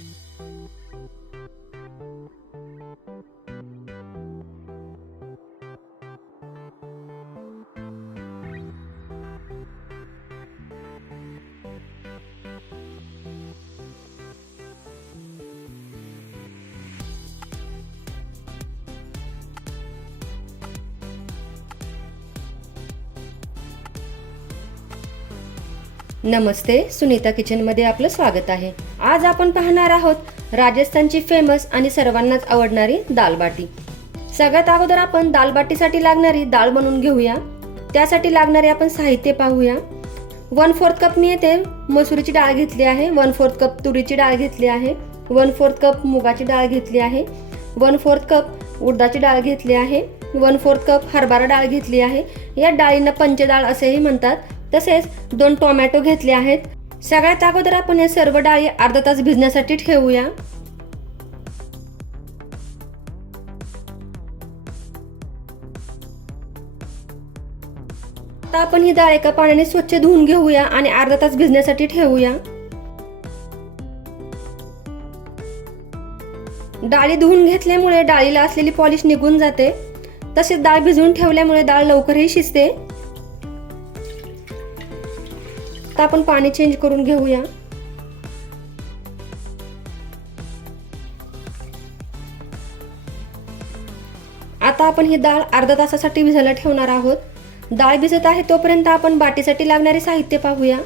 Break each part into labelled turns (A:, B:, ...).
A: Thank you. नमस्ते सुनीता किचनमध्ये आपलं स्वागत आहे. आज आपण पाहणार आहोत राजस्थानची फेमस आणि सर्वांनाच आवडणारी दालबाटी सगळ्यात अगोदर आपण दालबाटीसाठी लागणारी डाळ बनवून घेऊया. त्यासाठी लागणारे आपण साहित्य पाहूया. वन फोर्थ कप मी येथे मसुरीची डाळ घेतली आहे. वन फोर्थ कप तुरीची डाळ घेतली आहे. वन फोर्थ कप मुगाची डाळ घेतली आहे. वन फोर्थ कप उडदाची डाळ घेतली आहे. वन फोर्थ कप हरभरा डाळ घेतली आहे. या डाळींना पंचडाळ असेही म्हणतात. तसेच दोन टोमॅटो घेतले आहेत. सगळ्यात अगोदर आपण हे सर्व डाळी अर्धा तास भिजण्यासाठी ठेवूया. आता आपण ही डाळ एका पाण्याने स्वच्छ धुवून घेऊया आणि अर्धा तास भिजण्यासाठी ठेवूया. डाळी धुवून घेतल्यामुळे डाळीला असलेली पॉलिश निघून जाते. तसेच डाळ भिजवून ठेवल्यामुळे डाळ लवकरही शिजते. आता आपण पाणी चेंज करून घेऊया. आता आपण ही डाळ अर्धा तासासाठी भिजायला ठेवणार आहोत. डाळ भिजत आहे तोपर्यंत आपण बाटीसाठी लागणारे साहित्य पाहूया.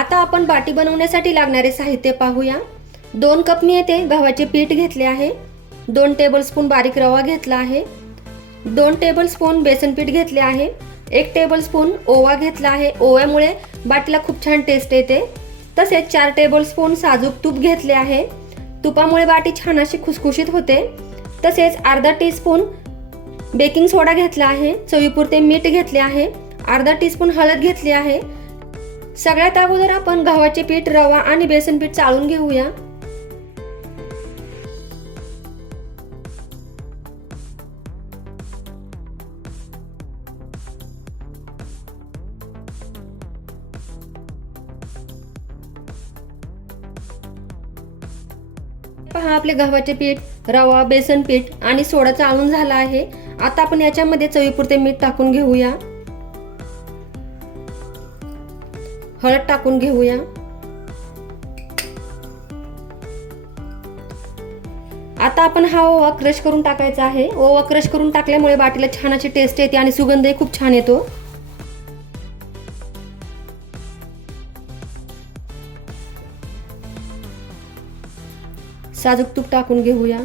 A: आता आपण बाटी बनवण्यासाठी लागणारे साहित्य पाहूया. दोन कप मी येथे गव्हाचे पीठ घेतले आहे. दोन टेबलस्पून बारीक रवा घेतला आहे. दोन टेबलस्पून बेसन पीठ घेतले आहे. एक टेबलस्पून ओवा घेतला आहे. ओव्यामुळे बाटीला खूप छान टेस्ट येते. तसेच चार टेबलस्पून साजूक तूप घेतले आहे. तुपामुळे बाटी छान अशी खुसखुशीत होते. तसेच अर्धा टीस्पून बेकिंग सोडा घेतला आहे. चवीपुरते मीठ घेतले आहे. अर्धा टीस्पून हळद घेतली आहे. सगळ्यात अगोदर आपण गव्हाचे पीठ रवा आणि बेसन पीठ चाळून घेऊया. आपले गव्हाचे पीठ रवा बेसन पीठ आणि सोडा चाळून झाला आहे. आता आपण याच्यामध्ये चवीपुरते मीठ टाकून घेऊया. हळद टाकून घेऊया. आता आपण हा ओवा क्रश करून टाकायचा आहे. ओवा क्रश करून टाकल्यामुळे बाटीला छान अशी टेस्ट येते आणि सुगंधही खूप छान येतो. साजूक तूप टाकून घेऊया.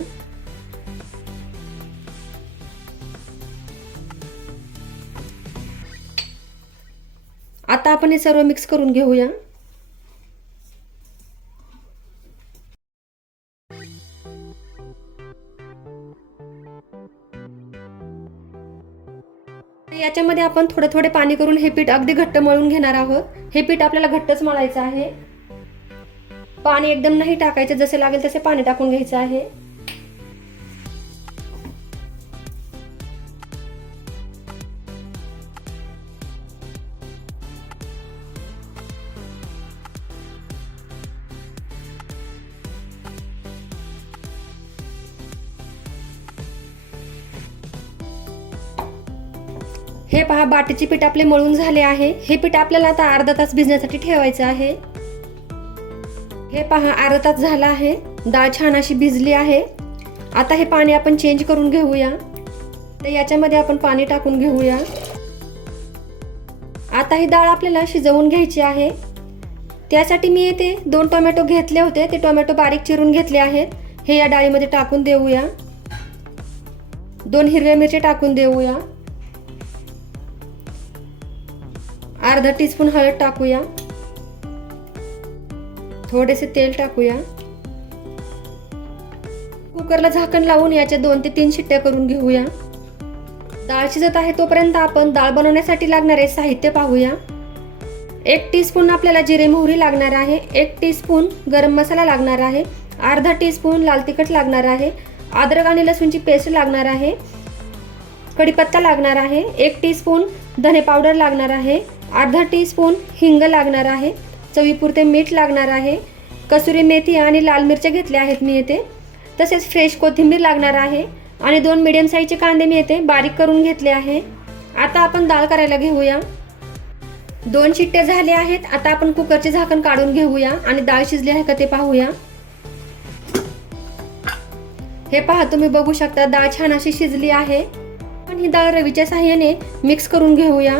A: आता आपण हे सर्व मिक्स करून घेऊया. याच्यामध्ये आपण थोडे थोडे पाणी करून हे पीठ अगदी घट्ट मळून घेणार आहोत. हे पीठ आपल्याला घट्टच मळायचं आहे. पाणी एकदम नाही टाकायचं जसे लागेल तसे पाणी टाकून घ्यायचं आहे. हे पहा बाटीचे पीठ आपले मळून झाले आहे. हे पीठ आपल्याला आता अर्धा तास भिजण्यासाठी ठेवायचं आहे. हे पहा अर्धा तास झाला आहे. डाळ छान अशी भिजली आहे. आता हे पाणी आपण चेंज करून घेऊया. तर याच्यामध्ये आपण पाणी टाकून घेऊया. आता ही डाळ आपल्याला शिजवून घ्यायची आहे. त्यासाठी मी येथे दोन टोमॅटो घेतले होते. ते टोमॅटो बारीक चिरून घेतले आहेत. हे या डाळीमध्ये टाकून देऊया. दोन हिरव्या मिरची टाकून देऊया. अर्धा टीस्पून हळद टाकूया. थोडेसे तेल टाकूया. कुकरला झाकण लावून याच्या दोन ते तीन शिट्ट्या करून घेऊया. डाळ शिजत आहे तोपर्यंत आपण डाळ बनवण्यासाठी लागणारे साहित्य पाहूया. एक टीस्पून आपल्याला जिरे मोहरी लागणार आहे एक टीस्पून गरम मसाला लागणार आहे अर्धा टीस्पून लाल तिखट लागणार आहे अद्रक आणि लसूणची पेस्ट लागणार आहे कढीपत्ता लागणार आहे एक टीस्पून धने पावडर लागणार आहे अर्धा टीस्पून हिंग लागणार आहे चवीपुरते मीठ लागणार आहे. कसुरी मेथी आणि लाल मिरच्या घेतल्या आहेत मी येथे. तसेच फ्रेश कोथिंबीर लागणार आहे आणि दोन मिडियम साईजचे कांदे मी येथे बारीक करून घेतले आहे. आता आपण डाळ करायला घेऊया. दोन शिट्ट्या झाल्या आहेत. आता आपण कुकरचे झाकण काढून घेऊया आणि डाळ शिजली आहे का ते पाहूया. हे पहा तुम्ही बघू शकता डाळ छान अशी शिजली आहे. पण ही डाळ रवीच्या साह्याने मिक्स करून घेऊया.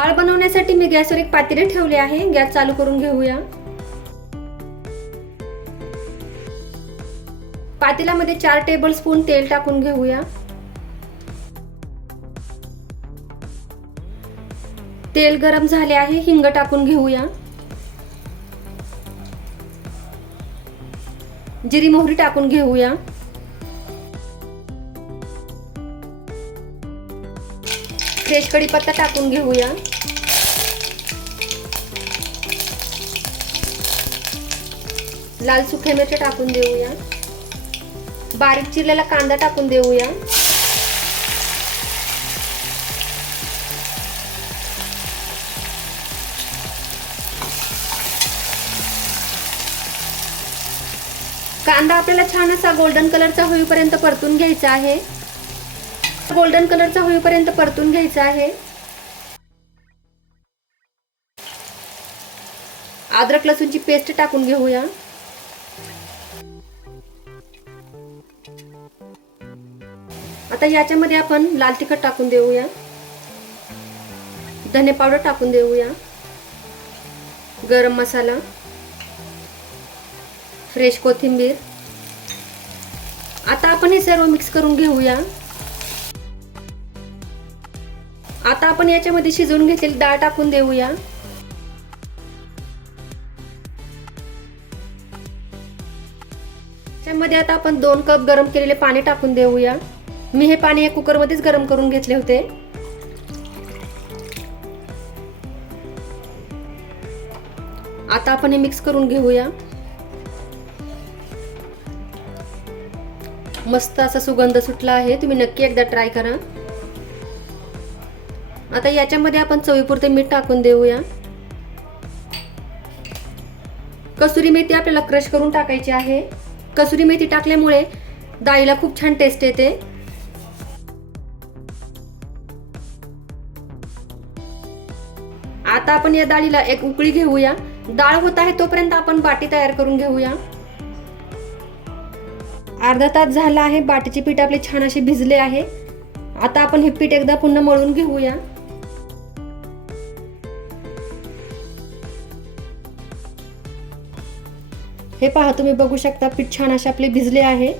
A: डाळ बनवण्यासाठी मी गॅसवर एक पातेले ठेवले आहे. गॅस चालू करून घेऊया. पातेल्यामध्ये चार टेबल स्पून तेल टाकून घेऊया. तेल गरम झाले आहे हिंग टाकून घेऊया. जिरी मोहरी टाकून घेऊया. फ्रेश कढीपत्ता टाकून घेऊया. लाल सुखे मिरच्या टाकून देऊया. बारीक चिरलेला कांदा टाकून देऊया. कांदा आपल्याला छान असा गोल्डन कलरचा होईपर्यंत परतून घ्यायचा आहे. गोल्डन कलरचा होईपर्यंत परतून घ्यायचा आहे. अद्रक लसूणची पेस्ट टाकून घेऊया. आता याच्यामध्ये आपण लाल तिखट टाकून देऊया. धने पावडर टाकून देऊया. गरम मसाला. फ्रेश कोथिंबीर. आता आपण हे सर्व मिक्स करून घेऊया. आता आपण याच्यामध्ये शिजवून घेतलेली डाळ टाकून देऊया. त्यामध्ये आता आपण दोन कप गरम केलेले पाणी टाकून देऊया. मी हे पाणी या कुकरमध्येच गरम करून घेतले होते. आता आपण हे मिक्स करून घेऊया. मस्त असा सुगंध सुटला आहे तुम्ही नक्की एकदा ट्राय करा. आता याच्यामध्ये आपण चवीपुरते मीठ टाकून देऊया. कसुरी मेथी आपल्याला क्रश करून टाकायची आहे. कसुरी मेथी टाकल्यामुळे डाळीला खूप छान टेस्ट येते. आता आपण या डाळीला एक उकळी घेऊया. डाळ होत आहे तोपर्यंत आपण बाटी तयार करून घेऊया. अर्धा तास झाला आहे बाटीचे पीठ आपले छान असे भिजले आहे. आता आपण हे पीठ एकदा पुन्हा मळून घेऊया. हे पहा तुम्ही बघू शकता पीठ छान असे आपले भिजले आहे.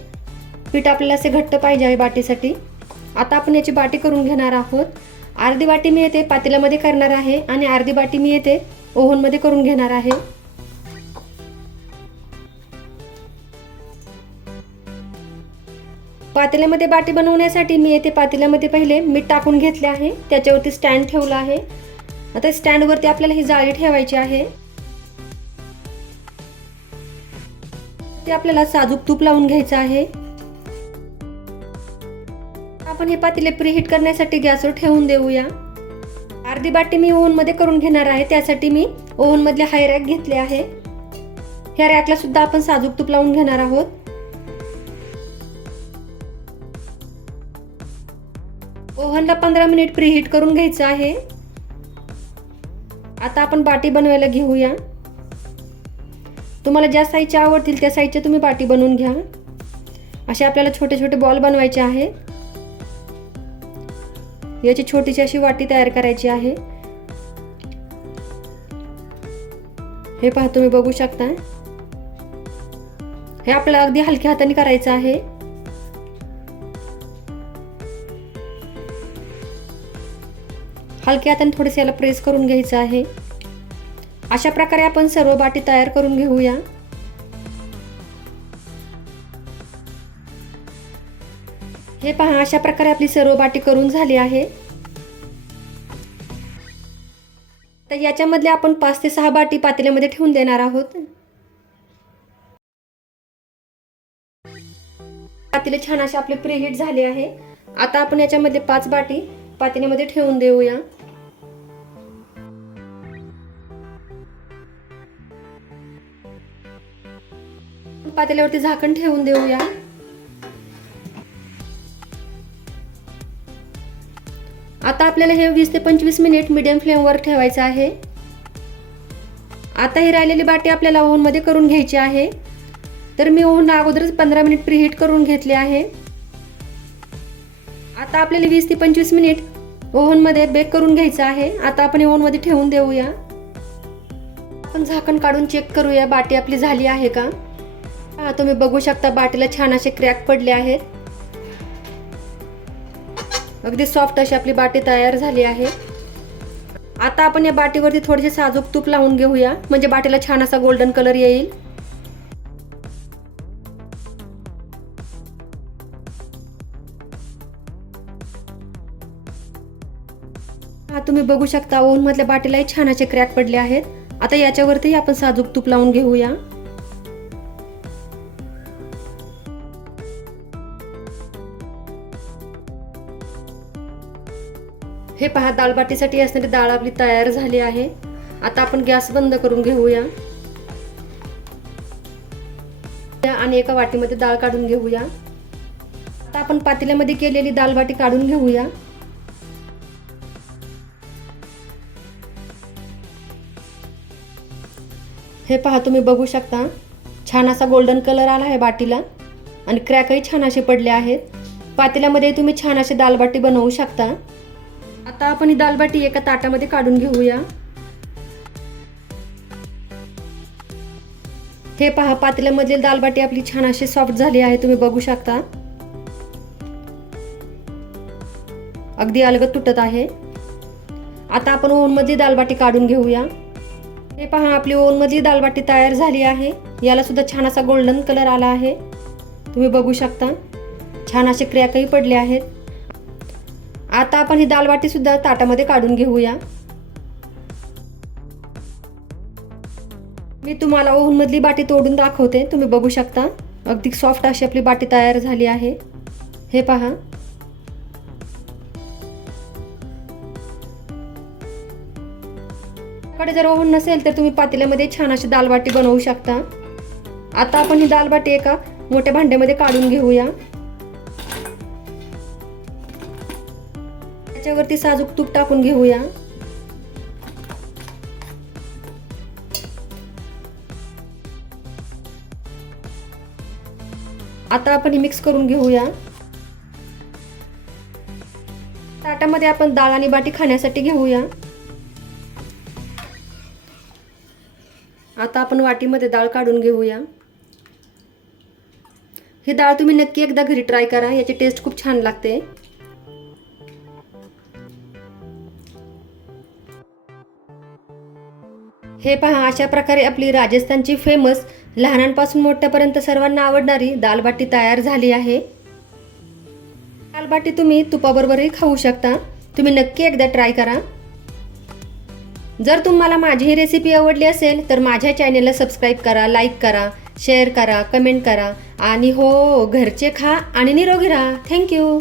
A: पीठ आपल्याला असे घट्ट पाहिजे आहे बाटीसाठी. आता आपण याची बाटी करून घेणार आहोत. अर्धी बाटी मी येते पातेल्यामध्ये करणार आहे आणि अर्धी बाटी मी येते ओव्हनमध्ये करून घेणार आहे. पातेल्यामध्ये बाटी बनवण्यासाठी मी येथे पातेल्यामध्ये पहिले मीठ टाकून घेतले आहे. त्याच्यावरती स्टँड ठेवला आहे. आता स्टँडवरती आपल्याला ही जाळी ठेवायची आहे. ते आपल्याला साजूक तूप लावून घ्यायचं आहे. आपण हे पातेले प्रीहीट करण्यासाठी गॅसवर ठेवून देऊया. अर्धी बाटी मी ओव्हनमध्ये करून घेणार आहे त्यासाठी मी ओव्हनमधले हाय रॅक घेतले आहे. ह्या रॅकला सुद्धा आपण साजूक तूप लावून घेणार आहोत. ओव्हनला पंधरा मिनिट प्रीहीट करून घ्यायचं आहे. आता आपण बाटी बनवायला घेऊया. तुम्हाला ज्या साईजच्या आवडतील त्या साईजच्या तुम्ही बाटी बनवून घ्या. असे आपल्याला छोटे छोटे बॉल बनवायचे आहेत. याची छोटीशी अशी वाटी तयार करायची आहे. हे पहा तुम्ही बघू शकता. हे आपल्याला अगदी हलक्या हाताने करायचं आहे. हलक्या हाताने थोडेसे याला प्रेस करून घ्यायचं आहे. अशा प्रकारे आपण सर्व बाटी तयार करून घेऊया. हे पहा अशा प्रकारे आपली सर्व बाटी करून झाली आहे. तर याच्यामधले आपण पाच ते सहा बाटी पातेल्यामध्ये ठेवून देणार आहोत. पातेले छान असे आपले प्रिहीट झाले आहे. आता आपण याच्यामध्ये पाच बाटी पातेल्यामध्ये ठेवून देऊया. पातेल्यावरती झाकण ठेवून देऊया. आपल्याला हे वीस ते पंचवीस मिनिट मीडियम फ्लेमवर ठेवायचं आहे. आता ही राहिलेली बाटी आपल्याला ओव्हनमध्ये करून घ्यायची आहे. तर मी ओव्हन अगोदरच पंधरा मिनिट प्रीहीट करून घेतले आहे. आता आपल्याला वीस ते पंचवीस मिनिट ओव्हनमध्ये बेक करून घ्यायचं आहे. आता आपण ओव्हनमध्ये ठेवून देऊया. आपण झाकण काढून चेक करूया बाटी आपली झाली आहे का. तुम्ही बघू शकता बाटीला छान असे क्रॅक पडले आहेत. अगदी सॉफ्ट अशी आपली बाटी तयार झाली आहे. आता आपण या बाटीवरती थोडेसे साजूक तूप लावून घेऊया. म्हणजे बाटीला छान असा गोल्डन कलर येईल. हा तुम्ही बघू शकता ओन मधल्या बाटीलाही छान असे क्रॅक पडले आहेत. आता याच्यावरती आपण साजूक तूप लावून घेऊया. हे पहा दाळबाटीसाठी असणारी डाळ आपली तयार झाली आहे. आता आपण गॅस बंद करून घेऊया. आणि एका वाटीमध्ये डाळ काढून घेऊया. आता आपण पातेल्यामध्ये केलेली दालबाटी काढून घेऊया. हे पहा तुम्ही बघू शकता छान असा गोल्डन कलर आला आहे बाटीला. आणि क्रॅकही छान असे पडले आहेत. पातेल्यामध्ये तुम्ही छान अशी दालबाटी बनवू शकता. आता आपण ही दालबाटी एका ताटामध्ये काढून घेऊया. हे पहा पातेल्यामधील दालबाटी आपली छान अशी सॉफ्ट झाली आहे तुम्ही बघू शकता. अगदी अलगद तुटत आहे. आता आपण ओव्हनमधली दालबाटी काढून घेऊया. हे पहा आपली ओव्हनमधली दालबाटी तयार झाली आहे. याला सुद्धा छान असा गोल्डन कलर आला आहे. तुम्ही बघू शकता. छान असे क्रॅकही पडले आहेत. आता आपण ही दालबाटी सुद्धा ताटामध्ये काढून घेऊया. मी तुम्हाला ओव्हनमधली बाटी तोडून दाखवते तुम्ही बघू शकता. अगदी सॉफ्ट अशी आपली बाटी तयार झाली आहे. हे पहा. कडे जर ओव्हन नसेल तर तुम्ही पातेल्यामध्ये छान अशी दालबाटी बनवू शकता. आता आपण ही दालबाटी एका मोठ्या भांड्यामध्ये काढून घेऊया. त्याच्यावरती साजूक तूप टाकून घेऊया. आता आपण हे मिक्स करून घेऊया. ताटामध्ये आपण डाळ आणि बाटी खाण्यासाठी घेऊया. आता आपण वाटीमध्ये डाळ काढून घेऊया. ही डाळ तुम्ही नक्की एकदा घरी ट्राय करा याची टेस्ट खूप छान लागते. हे पहा अशा प्रकारे आपली राजस्थानची फेमस लहानांपासून मोठ्यापर्यंत सर्वांना आवडणारी दालबाटी तयार झाली आहे. दालबाटी तुम्ही तुपाबरोबरही खाऊ शकता. तुम्ही नक्की एकदा ट्राय करा. जर तुम्हाला माझी ही रेसिपी आवडली असेल तर माझ्या चॅनेलला सबस्क्राईब करा लाईक करा शेअर करा कमेंट करा. आणि हो घरचे खा आणि निरोगी राहा. थँक्यू